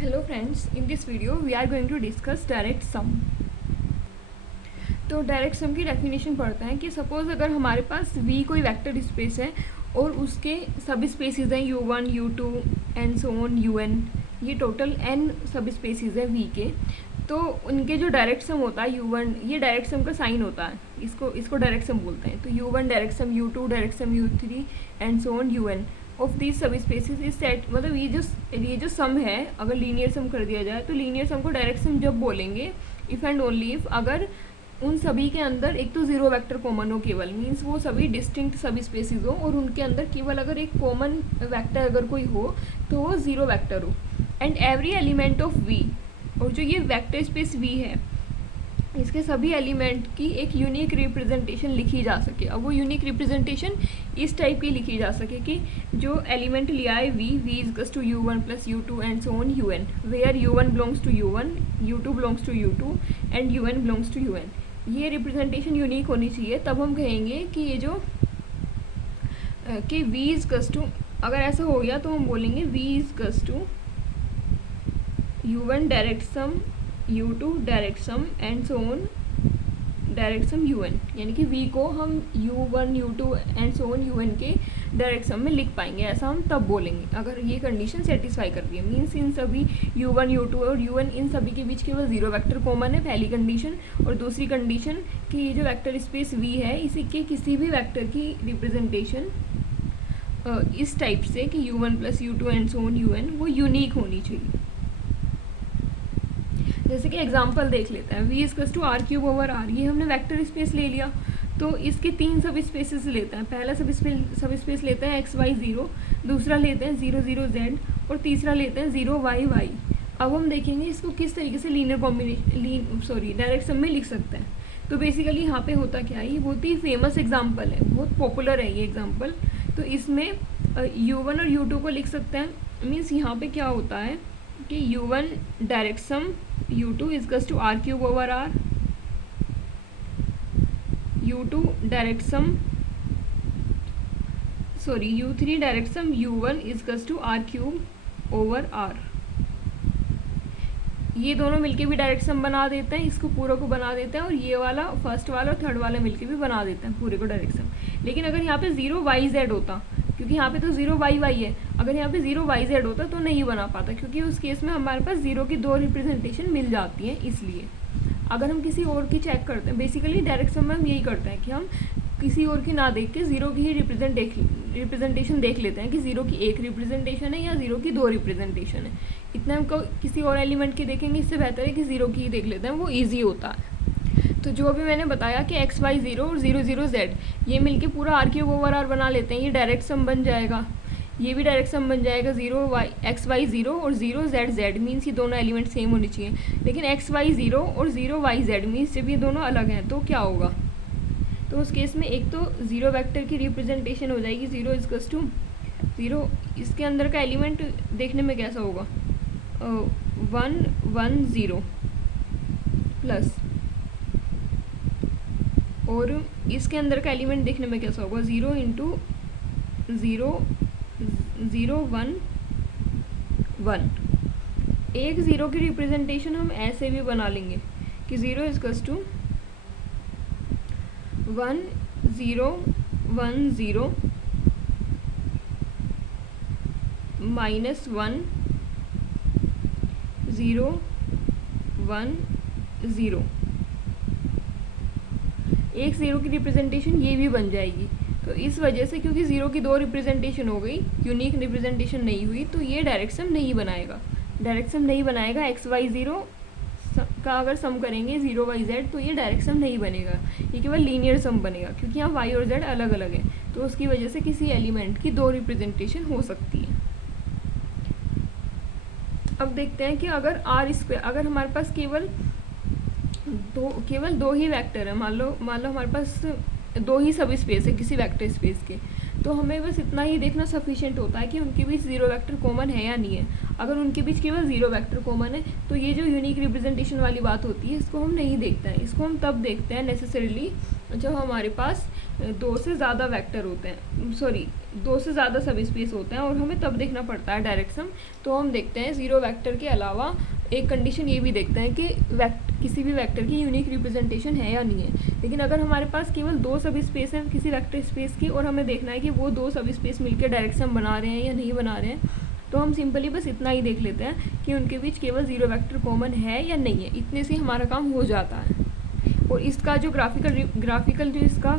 Hello friends, in this video we are going to discuss direct sum. तो direct sum की definition पढ़ते हैं कि सपोज अगर हमारे पास V कोई वेक्टर स्पेस है और उसके सब स्पेसिस हैं U1, U2 and so on UN, ये टोटल n सब स्पेसिस है V के, तो उनके जो डायरेक्ट सम होता है U1, ये डायरेक्ट सम का साइन होता है, इसको डायरेक्ट सम बोलते हैं. तो U1 direct sum, U2 direct sum, U3 and so on UN of this सब स्पेसिस इज सेट. मतलब ये जो सम है, अगर लीनियर सम कर दिया जाए तो लीनियर सम को डायरेक्ट सम जब बोलेंगे इफ़ एंड ओनली इफ अगर उन सभी के अंदर एक तो ज़ीरो वेक्टर कॉमन हो, केवल मीन्स वो सभी डिस्टिंक्ट सब स्पेसिस हो और उनके अंदर केवल अगर एक कॉमन वेक्टर अगर कोई हो तो वो ज़ीरो वेक्टर हो. And every element of V, और जो ये वेक्टर स्पेस V है इसके सभी एलिमेंट की एक यूनिक रिप्रेजेंटेशन लिखी जा सके. अब वो यूनिक रिप्रेजेंटेशन इस टाइप की लिखी जा सके कि जो एलिमेंट लिया है V is to U1 plus U2 and so on UN, where U1 belongs to U1, U2 belongs to U2 and UN belongs to UN. ये रिप्रेजेंटेशन यूनिक होनी चाहिए, तब हम कहेंगे कि ये जो कि V इज टू, अगर ऐसा हो गया तो हम बोलेंगे V is to U1 direct sum, U2 direct sum and so on direct sum UN, यानी कि V को हम U1, U2 and so on UN के डायरेक्ट सम में लिख पाएंगे. ऐसा हम तब बोलेंगे अगर ये कंडीशन सेटिस्फाई कर रही है. मीन्स इन सभी U1, U2 और UN इन सभी के बीच केवल ज़ीरो वेक्टर कॉमन है, पहली कंडीशन. और दूसरी कंडीशन कि ये जो वेक्टर स्पेस V है इसी के किसी भी वेक्टर की रिप्रेजेंटेशन इस टाइप से कि U1 plus U2 and so on UN वो यूनिक होनी चाहिए. जैसे कि एग्जांपल देख लेते हैं. V is to R cube over R, ये हमने वेक्टर स्पेस ले लिया तो इसके तीन सब स्पेसेस लेते हैं. पहला सब स्पेस लेते हैं x y 0, दूसरा लेते हैं 0 0 z और तीसरा लेते हैं 0 y y. अब हम देखेंगे इसको किस तरीके से लीनियर कॉम्बिनेशन डायरेक्ट सम में लिख सकते हैं. तो बेसिकली यहाँ पे होता क्या है, ये बहुत ही फेमस एग्जाम्पल है, बहुत पॉपुलर है ये एग्जाम्पल. तो इसमें U1 और U2 को लिख सकते हैं. मीन्स यहाँ पे क्या होता है कि U1 direct sum U2 is to R cube over R, U2 direct sum U3 direct sum U1 is to R cube over R. ये दोनों मिलके भी डायरेक्ट सम बना देते हैं, इसको पूरा को बना देते हैं, और ये वाला फर्स्ट वाला और थर्ड वाला मिलके भी बना देते हैं पूरे को डायरेक्ट सम. लेकिन अगर यहाँ पे 0 y z होता, क्योंकि यहाँ पे तो 0 y y है, अगर यहाँ पे 0 y z होता तो नहीं बना पाता, क्योंकि उस केस में हमारे पास 0 की दो रिप्रेजेंटेशन मिल जाती है. इसलिए अगर हम किसी और की चेक करते हैं, बेसिकली डायरेक्ट सम में हम यही करते हैं कि हम किसी और की ना देख के 0 की ही रिप्रेजेंटेशन देख लेते हैं कि 0 की एक रिप्रेजेंटेशन है या 0 की दो रिप्रेजेंटेशन है. इतना हम किसी और एलिमेंट की देखेंगे, इससे बेहतर है कि 0 की ही देख लेते हैं, वो ईजी होता है. तो जो भी मैंने बताया कि x y 0 और 0 0 z ये मिलके पूरा R क्यूब ओवर R बना लेते हैं, ये डायरेक्ट सम बन जाएगा. ये भी डायरेक्ट सम बन जाएगा 0 x y 0 और 0 z z, मीन्स ये दोनों एलिमेंट सेम होने चाहिए. लेकिन x y 0 और 0 y z मीन्स जब ये दोनों अलग हैं तो क्या होगा, तो उस केस में एक तो ज़ीरो वेक्टर की रिप्रेजेंटेशन हो जाएगी 0 इज टू 0. इसके अंदर का एलिमेंट देखने में कैसा होगा 1 1 0 प्लस, और इसके अंदर का एलिमेंट देखने में कैसा होगा 0 इंटू 0 0 1 1. एक 0 की रिप्रेजेंटेशन हम ऐसे भी बना लेंगे कि 0 इज टू 1 0 1 0 माइनस 1 0 1 0. एक 0 की रिप्रेजेंटेशन ये भी बन जाएगी. तो इस वजह से क्योंकि 0 की दो रिप्रेजेंटेशन हो गई, यूनिक रिप्रेजेंटेशन नहीं हुई, तो ये डायरेक्ट सम नहीं बनाएगा. डायरेक्ट सम नहीं बनाएगा. x y 0 का अगर सम करेंगे 0 y z तो ये डायरेक्ट सम नहीं बनेगा, ये केवल लीनियर सम बनेगा, क्योंकि यहाँ y और z अलग अलग है. तो उसकी वजह से किसी एलिमेंट की दो रिप्रेजेंटेशन हो सकती है. अब देखते हैं कि अगर R स्क्वायर, अगर हमारे पास केवल दो ही वेक्टर है, मान लो हमारे पास दो ही सब स्पेस है किसी वेक्टर स्पेस के, तो हमें बस इतना ही देखना सफिशिएंट होता है कि उनके बीच ज़ीरो वेक्टर कॉमन है या नहीं है. अगर उनके बीच केवल ज़ीरो वेक्टर कॉमन है तो ये जो यूनिक रिप्रेजेंटेशन वाली बात होती है इसको हम नहीं देखते हैं. इसको हम तब देखते हैं नेसेसरीली जब हमारे पास दो से ज़्यादा वेक्टर होते हैं, दो से ज़्यादा सब स्पेस होते हैं और हमें तब देखना पड़ता है डायरेक्ट सम। तो हम देखते हैं ज़ीरो वेक्टर के अलावा एक कंडीशन ये भी देखते हैं कि किसी भी वेक्टर की यूनिक रिप्रेजेंटेशन है या नहीं है। लेकिन अगर हमारे पास केवल दो सब स्पेस हैं किसी वेक्टर स्पेस की और हमें देखना है कि वो दो सब स्पेस मिलकर डायरेक्ट सम बना रहे हैं या नहीं बना रहे हैं, तो हम सिंपली बस इतना ही देख लेते हैं कि उनके बीच केवल ज़ीरो वेक्टर कॉमन है या नहीं है। इतने से हमारा काम हो जाता है। और इसका जो ग्राफिकल जो इसका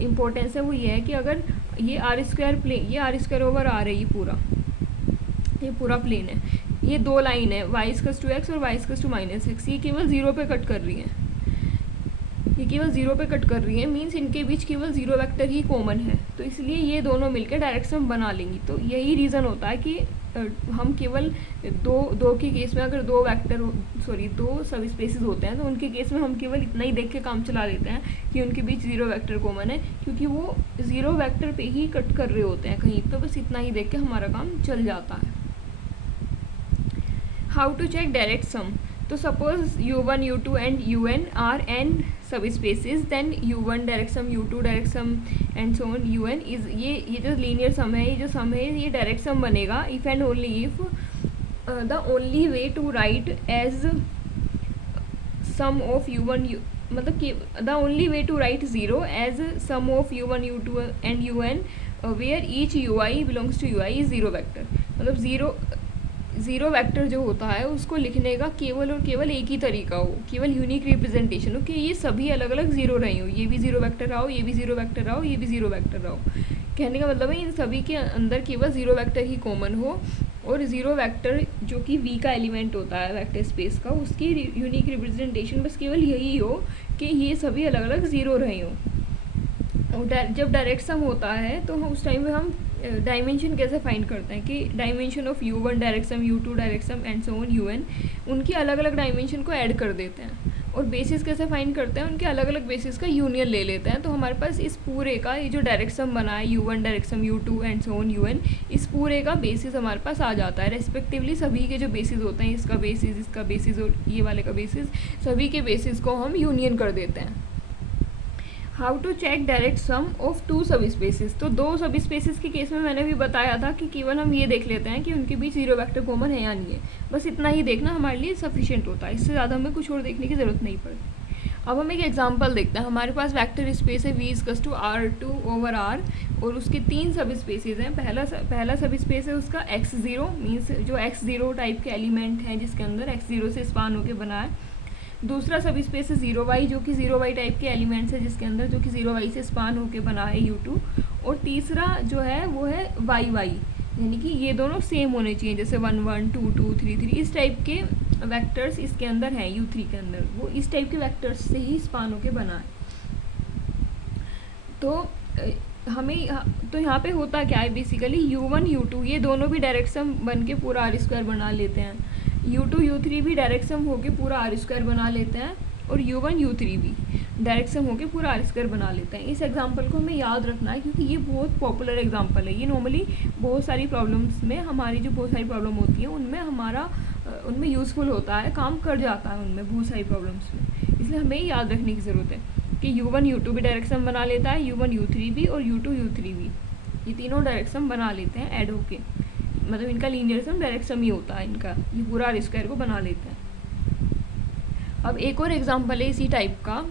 इम्पोर्टेंस है वो ये है कि अगर ये आर स्क्वायर प्लेन, ये आर स्क्वायर ओवर आर है, ये पूरा प्लेन है, ये दो लाइन है y इक्वल्स टू एक्स और y equals to minus x, ये केवल ज़ीरो पे कट कर रही है, ये केवल ज़ीरो पे कट कर रही है, मीन्स इनके बीच केवल ज़ीरो वेक्टर ही कॉमन है। तो इसलिए ये दोनों मिलकर डायरेक्ट सम बना लेंगी। तो यही रीज़न होता है कि हम केवल दो के केस में अगर दो सब स्पेसेस होते हैं तो उनके केस में हम केवल इतना ही देख के काम चला लेते हैं कि उनके बीच ज़ीरो वेक्टर कॉमन है, क्योंकि वो ज़ीरो वेक्टर पे ही कट कर रहे होते हैं कहीं। तो बस इतना ही देख के हमारा काम चल जाता है। How to check direct sum. तो suppose u1 u2 and un are n subspaces, then u1 direct sum, u2 direct sum and so on un is ये जो लीनियर सम है, ये जो सम है ये डायरेक्ट सम बनेगा if and only if the only way to write as sum of u1 मतलब कि the only way to write zero as sum of u1 u2 and un where each ui belongs to ui is zero vector. मतलब zero vector जो होता है उसको लिखने का केवल और केवल एक ही तरीका हो, केवल यूनिक रिप्रेजेंटेशन हो कि ये सभी अलग अलग ज़ीरो रही हो, ये भी ज़ीरो वेक्टर रहा हो, ये भी ज़ीरो वेक्टर रहा हो, ये भी ज़ीरो वेक्टर रहा हो। कहने का मतलब है इन सभी के अंदर केवल ज़ीरो वेक्टर ही कॉमन हो, और ज़ीरो वेक्टर जो कि v का एलिमेंट होता है वेक्टर स्पेस का, उसकी यूनिक रिप्रेजेंटेशन बस केवल यही हो कि ये सभी अलग अलग ज़ीरो रहे हो। और जब डायरेक्ट सम होता है तो उस टाइम में हम डायमेंशन कैसे फाइंड करते हैं कि dimension of u1 direct sum, u2 direct sum and so on un, उनकी अलग अलग डायमेंशन को ऐड कर देते हैं। और बेसिस कैसे फाइंड करते हैं, उनके अलग अलग बेसिस का यूनियन ले लेते हैं। तो हमारे पास इस पूरे का ये जो डायरेक्ट सम बना है u1 direct sum, u2 and so on un, इस पूरे का बेसिस हमारे पास आ जाता है। रेस्पेक्टिवली सभी के जो बेसिस होते हैं, इसका बेसिस और ये वाले का बेसिस, सभी के बेसिस को हम यूनियन कर देते हैं। How to check direct sum of two subspaces. तो दो सब स्पेसिस के केस में मैंने भी बताया था कि केवल हम ये देख लेते हैं कि उनके बीच ज़ीरो वेक्टर कॉमन है या नहीं है। बस इतना ही देखना हमारे लिए सफिशिएंट होता है, इससे ज़्यादा हमें कुछ और देखने की ज़रूरत नहीं पड़ती। अब हम एक एग्जांपल देखते हैं। हमारे पास वेक्टर स्पेस है v equals to r2 over r, और उसके तीन सब स्पेसिस हैं। पहला सब स्पेस है उसका x0, मीन्स जो x0 टाइप के एलिमेंट हैं जिसके अंदर x0 से स्पान होकर बना है। दूसरा सब स्पेस है 0y, जो कि 0y टाइप के एलिमेंट्स है जिसके अंदर, जो कि 0y से स्पान होके बना है u2। और तीसरा जो है वो है yy, यानी कि ये दोनों सेम होने चाहिए, जैसे 1 1 2 2 3 3 इस टाइप के वेक्टर्स इसके अंदर हैं u3 के अंदर, वो इस टाइप के वेक्टर्स से ही स्पान होके बना है। तो तो यहाँ पे होता क्या है, बेसिकली u1 u2 ये दोनों भी डायरेक्ट सम बन के पूरा आर स्क्वायर बना लेते हैं, u2 u3 भी डायरेक्ट सम होके पूरा आर स्क्वायर बना लेते हैं, और u1 u3 भी डायरेक्ट सम होके पूरा आर स्क्वायर बना लेते हैं। इस एग्जांपल को हमें याद रखना है क्योंकि ये बहुत पॉपुलर एग्जांपल है। ये नॉर्मली बहुत सारी प्रॉब्लम्स में, हमारी जो बहुत सारी प्रॉब्लम होती है उनमें यूज़फुल होता है, काम कर जाता है उनमें बहुत सारी प्रॉब्लम्स में। इसलिए हमें याद रखने की ज़रूरत है कि u1 u2 भी डायरेक्ट सम बना लेता है, u1 u3 भी और u2 u3 भी, ये तीनों डायरेक्ट सम बना लेते हैं ऐड होके। मतलब इनका लीनियर सम डायरेक्ट सम ही होता है, इनका ये पूरा आर स्क्वायर को बना लेते हैं। अब एक और एग्जांपल है इसी टाइप का,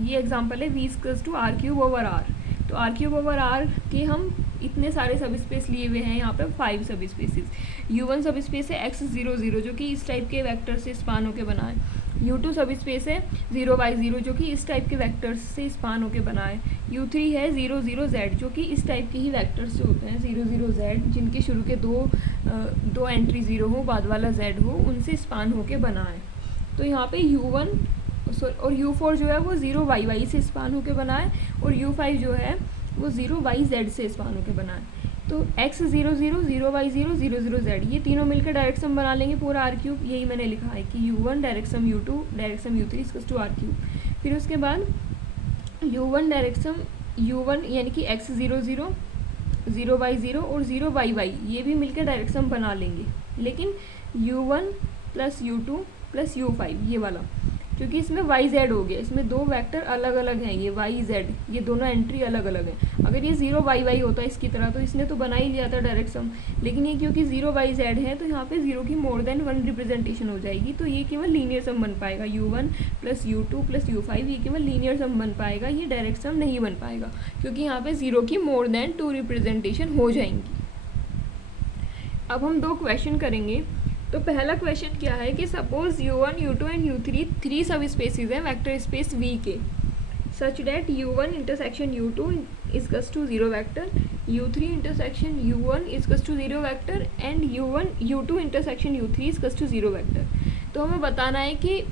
ये एग्जांपल है v equals to r³ over r। तो r³ ओवर r के हम इतने सारे सब स्पेस लिए हुए हैं यहाँ पे 5 सब स्पेसिस। u1 सब स्पेस है x0 0 जो कि इस टाइप के वेक्टर से स्पान होके बना है। u2 सब स्पेस है 0y0 जो कि इस टाइप के वेक्टर्स से स्पान होके बना है। u3 है 0 0 z जो कि इस टाइप के ही वेक्टर्स से होते हैं 0 0 z, जिनके शुरू के दो एंट्री 0 हो, बाद वाला z हो, उनसे स्पान होके बना है। तो यहाँ पे u1 और u4 जो है वो 0yy से स्पान होके बना है, और u5 जो है वो 0yz से स्पान होके बना है। तो x0 0 0y0 0 0 z ये तीनों मिलकर डायरेक्ट सम बना लेंगे पूरा r³। यही मैंने लिखा है कि u1 direct sum, u2 direct sum, u3 equals to r³। फिर उसके बाद u1 डायरेक्ट सम u1 यानी कि x0 0 0y0 और 0yy ये भी मिलकर डायरेक्ट सम बना लेंगे। लेकिन u1 plus u2 plus u5 ये वाला, क्योंकि इसमें वाई जेड हो गया, इसमें दो वेक्टर अलग अलग हैं, ये वाई जेड, ये दोनों एंट्री अलग अलग हैं। अगर ये 0 वाई वाई होता है इसकी तरह तो इसने तो बना ही लिया था डायरेक्ट सम, लेकिन ये क्योंकि 0 वाई जेड है तो यहाँ पे 0 की मोर देन 1 रिप्रेजेंटेशन हो जाएगी, तो ये केवल लीनियर सम बन पाएगा, u1 plus u2 plus u5 ये केवल लीनियर सम बन पाएगा, ये डायरेक्ट सम नहीं बन पाएगा, क्योंकि यहाँ पे 0 की मोर देन 2 रिप्रेजेंटेशन हो जाएंगी। अब हम दो क्वेश्चन करेंगे। तो पहला क्वेश्चन क्या है कि suppose u1 u2 and u3 three subspaces हैं वेक्टर स्पेस V के, such that u1 intersection u2 equals to 0 vector, u3 intersection u1 equals to 0 vector and u1 u2 intersection u3 equals to 0 vector. तो हमें बताना है कि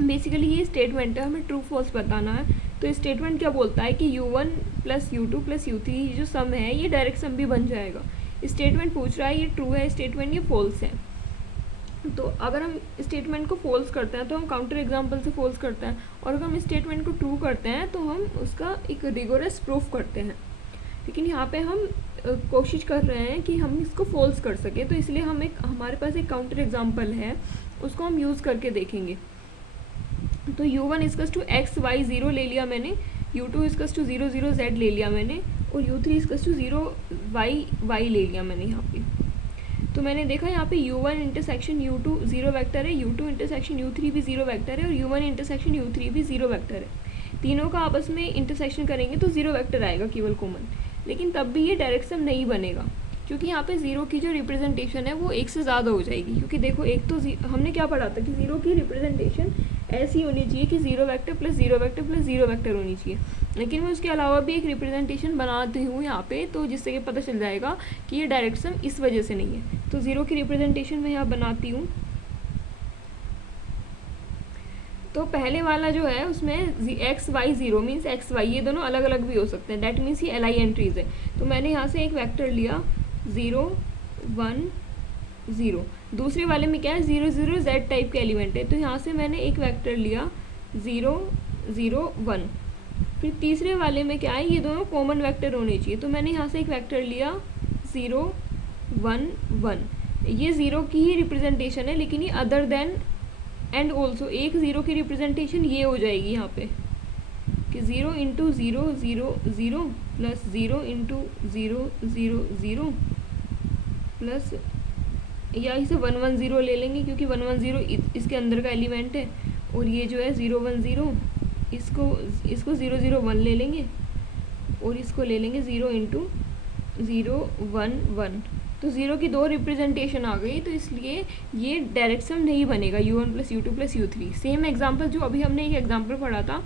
basically ये statement है, हमें ट्रू फॉल्स बताना है। तो स्टेटमेंट क्या बोलता है कि u1 plus u2 plus u3 जो सम है ये डायरेक्ट सम भी बन जाएगा। स्टेटमेंट पूछ रहा है ये ट्रू है स्टेटमेंट, ये फॉल्स है। तो अगर हम स्टेटमेंट को फॉल्स करते हैं तो हम काउंटर एग्जांपल से फॉल्स करते हैं, और अगर हम स्टेटमेंट को ट्रू करते हैं तो हम उसका एक रिगोरस प्रूफ करते हैं। लेकिन यहाँ पे हम कोशिश कर रहे हैं कि हम इसको फॉल्स कर सके, तो इसलिए हम हमारे पास एक काउंटर एग्जांपल है, उसको हम यूज़ करके देखेंगे। तो u1 equals to x y 0 ले लिया मैंने, u2 इजकल्स टू 0 0 z ले लिया मैंने, और u3 equals to 0 Y Y ले लिया मैंने यहाँ पे। तो मैंने देखा यहाँ पे u1 इंटरसेक्शन u2 0 वेक्टर है, u2 इंटरसेक्शन u3 भी 0 वेक्टर है, और u1 इंटरसेक्शन u3 भी 0 वेक्टर है। तीनों का आपस में इंटरसेक्शन करेंगे तो 0 वेक्टर आएगा केवल कॉमन, लेकिन तब भी ये डायरेक्ट सम नहीं बनेगा, क्योंकि यहाँ पे 0 की जो रिप्रेजेंटेशन है वो 1 से ज़्यादा हो जाएगी। क्योंकि देखो एक तो हमने क्या पढ़ा था कि 0 की रिप्रेजेंटेशन ऐसी होनी चाहिए कि 0 vector plus 0 vector plus 0 vector होनी चाहिए, लेकिन मैं उसके अलावा भी एक रिप्रेजेंटेशन बनाती हूँ यहाँ पे, तो जिससे कि पता चल जाएगा कि ये डायरेक्ट सम इस वजह से नहीं है। तो 0 की रिप्रेजेंटेशन मैं यहाँ बनाती हूँ। तो पहले वाला जो है उसमें x y 0 means x y ये दोनों अलग अलग भी हो सकते हैं, डैट मीन्स ये LI एंट्रीज है। तो मैंने यहाँ से एक वेक्टर लिया 0 1 0। दूसरे वाले में क्या है 0 0 z टाइप के एलिमेंट है, तो यहाँ से मैंने एक वेक्टर लिया 0 0 1। फिर तीसरे वाले में क्या है ये दोनों कॉमन वेक्टर होने चाहिए, तो मैंने यहाँ से एक वेक्टर लिया 0 1 1। ये 0 की ही रिप्रेजेंटेशन है, लेकिन ये अदर देन एंड ऑल्सो एक 0 की रिप्रेजेंटेशन ये हो जाएगी यहाँ पे कि 0 इंटू 0 0 0 प्लस 0 इंटू 0 0 0 प्लस, या इसे 1 1 0 ले लेंगे क्योंकि 1 1 0 इसके अंदर का एलिमेंट है, और ये जो है 0 1 0 इसको 0 0 1 ले लेंगे, और इसको ले लेंगे 0 इंटू 0 1 1। तो 0 की दो रिप्रेजेंटेशन आ गई, तो इसलिए ये डायरेक्ट सम नहीं बनेगा u1 plus u2 plus u3। Same example जो अभी हमने एक एग्जाम्पल पढ़ा था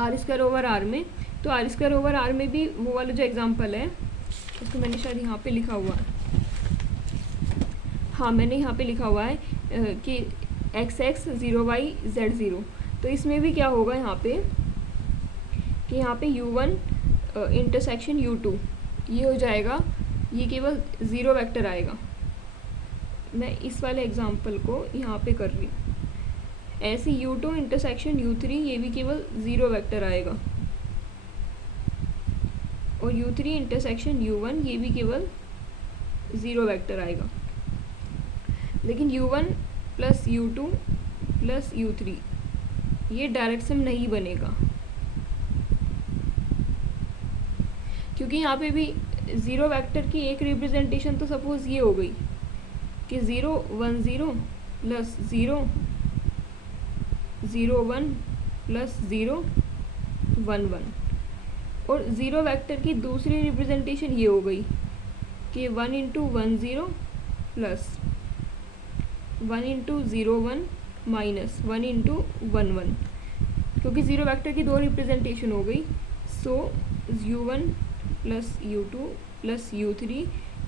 r² ओवर r में, तो r² ओवर r में भी वो वाला जो एग्जाम्पल है उसको मैंने शायद यहाँ पे लिखा हुआ है, हाँ मैंने यहाँ पे लिखा हुआ है कि x 0 y z 0। तो इसमें भी क्या होगा यहाँ पे कि यहाँ पे u1 इंटरसेक्शन u2 ये हो जाएगा, ये केवल 0 वेक्टर आएगा। मैं इस वाले एग्जांपल को यहाँ पे कर रही हूँ। ऐसे u2 इंटरसेक्शन u3 ये भी केवल 0 वेक्टर आएगा, और u3 इंटरसेक्शन u1 ये भी केवल 0 वेक्टर आएगा। लेकिन u1 plus u2 plus u3 ये डायरेक्ट सम नहीं बनेगा, क्योंकि यहाँ पे भी 0 वेक्टर की एक रिप्रेजेंटेशन तो सपोज ये हो गई कि 0 1 0 प्लस 0 0 1 प्लस 0 1 1, और 0 वेक्टर की दूसरी रिप्रेजेंटेशन ये हो गई कि 1 into 1 0 plus 1 into 0 1 minus 1 into 1 1, क्योंकि 0 वेक्टर की दो रिप्रेजेंटेशन हो गई। सो u1 plus u2 plus u3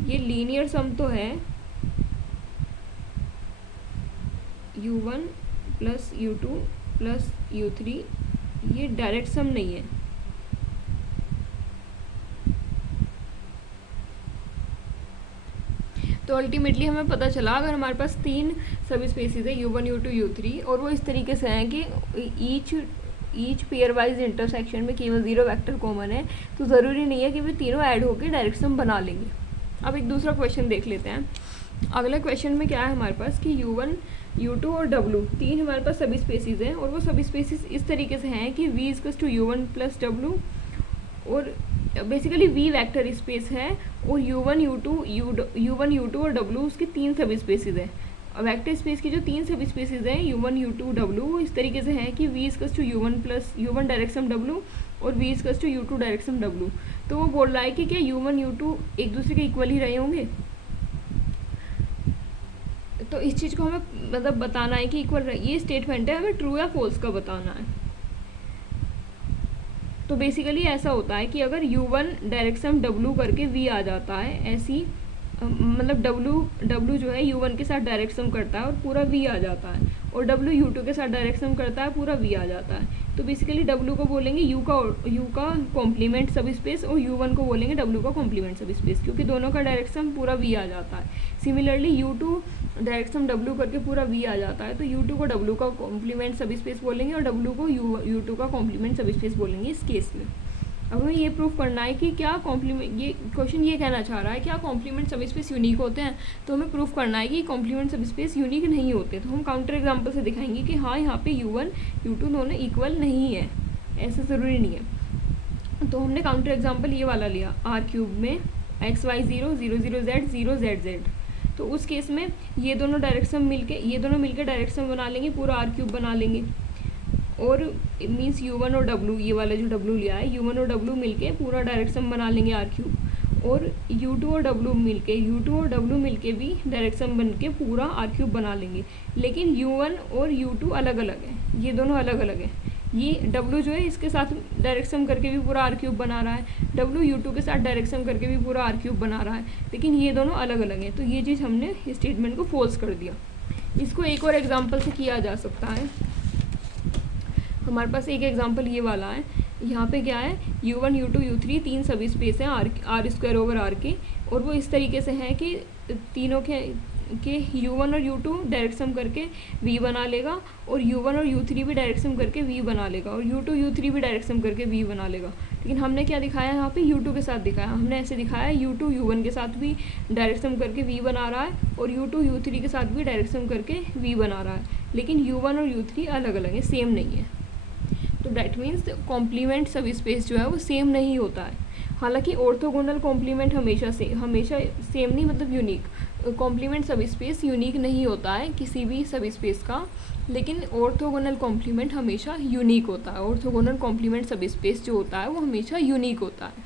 ये लीनियर सम तो है, u1 plus u2 plus u3 ये डायरेक्ट सम नहीं है। तो अल्टीमेटली हमें पता चला अगर हमारे पास 3 सब स्पेसिस है u1 u2 u3, और वो इस तरीके से हैं कि ईच पेयर वाइज इंटरसेक्शन में केवल 0 वेक्टर कॉमन है, तो ज़रूरी नहीं है कि वे तीनों ऐड होकर डायरेक्ट सम बना लेंगे। अब एक दूसरा क्वेश्चन देख लेते हैं। अगला क्वेश्चन में क्या है हमारे पास कि U1, U2 और W तीन हमारे पास सब स्पेसीज हैं, और वो सब स्पेसीज इस तरीके से हैं कि V equals to U1 plus W, और बेसिकली V वेक्टर स्पेस है, और U1, U2 और W उसके तीन सब स्पेसीज हैं। वेक्टर स्पेस की जो तीन सब स्पेसीज हैं U1, U2, W, वो इस तरीके से हैं कि V equals to U1 plus U1 direction W और V equals to U2 direction W। तो वो बोल रहा है कि क्या U1, U2 एक दूसरे के इक्वल ही रहे होंगे। तो इस चीज़ को हमें मतलब बताना है कि इक्वल, ये स्टेटमेंट है, हमें ट्रू या फॉल्स का बताना है। तो बेसिकली ऐसा होता है कि अगर U1 डायरेक्शन W करके V आ जाता है, ऐसी मतलब W जो है U1 के साथ डायरेक्शन करता है और पूरा V आ जाता है, और W U2 के साथ डायरेक्शन करता है, पूरा V आ जाता है। तो बेसिकली W को बोलेंगे U का कॉम्प्लीमेंट सब स्पेस, और U1 को बोलेंगे W का कॉम्प्लीमेंट सब स्पेस, क्योंकि दोनों का डायरेक्शन पूरा V आ जाता है। सिमिलरली U2 डायरेक्शन W करके पूरा V आ जाता है, तो U2 को W का कॉम्प्लीमेंट सब स्पेस बोलेंगे और W को U2 का कॉम्प्लीमेंट सब स्पेस बोलेंगे इस केस में। अब हमें ये प्रूफ करना है कि क्या कॉम्प्लीमेंट, ये क्वेश्चन ये कहना चाह रहा है क्या कॉम्प्लीमेंट सब स्पेस यूनिक होते हैं। तो हमें प्रूफ करना है कि कॉम्प्लीमेंट सब स्पेस यूनिक नहीं होते। तो हम काउंटर एग्जांपल से दिखाएंगे कि हाँ यहाँ पे U1, U2 दोनों इक्वल नहीं है, ऐसा ज़रूरी नहीं है। तो हमने काउंटर एग्जाम्पल ये वाला लिया, R³ में XY 0 0 0 Z 0 Z Z। तो उस केस में ये दोनों मिलके डायरेक्शन बना लेंगे, पूरा R³ बना लेंगे, और मीन्स U1 और W, ये वाला जो W लिया है, U1 और W मिलके पूरा डायरेक्शन बना लेंगे R³, और U2 और W मिलके भी डायरेक्शन बन के पूरा R³ बना लेंगे। लेकिन U1 और U2 अलग अलग है, ये दोनों अलग अलग है। ये W जो है इसके साथ डायरेक्शन करके भी पूरा R³ बना रहा है, W U2 के साथ डायरेक्शन करके भी पूरा R³ बना रहा है, लेकिन ये दोनों अलग अलग हैं। तो ये चीज़ हमने स्टेटमेंट को फॉल्स कर दिया। इसको एक और एग्जाम्पल से किया जा सकता है। हमारे पास एक एग्जांपल ये वाला है, यहाँ पे क्या है U1, U2, U3 तीन सब स्पेस हैं R² ओवर R के, और वो इस tरीके से हैं कि तीनों के U1 और U2 डायरेक्शन करके V बना लेगा, और U1 और U3 भी डायरेक्शन करके V बना लेगा, और U2, U3 भी डायरेक्शन करके V बना लेगा। लेकिन हमने क्या दिखाया यहाँ पे U2 के साथ दिखाया, हमने ऐसे दिखाया U2 U1 के साथ भी डायरेक्शन करके V बना रहा है, और U2 U3 के साथ भी डायरेक्शन करके V बना रहा है, लेकिन U1 और U3 अलग अलग है, सेम नहीं है। तो डैट मीन्स कॉम्प्लीमेंट सब स्पेस जो है वो सेम नहीं होता है। हालांकि ऑर्थोगोनल कॉम्प्लीमेंट हमेशा सेम नहीं, मतलब यूनिक कॉम्प्लीमेंट सब स्पेस यूनिक नहीं होता है किसी भी सब स्पेस का, लेकिन ऑर्थोगोनल कॉम्प्लीमेंट हमेशा यूनिक होता है। ऑर्थोगोनल कॉम्प्लीमेंट सब स्पेस जो होता है वो हमेशा यूनिक होता है।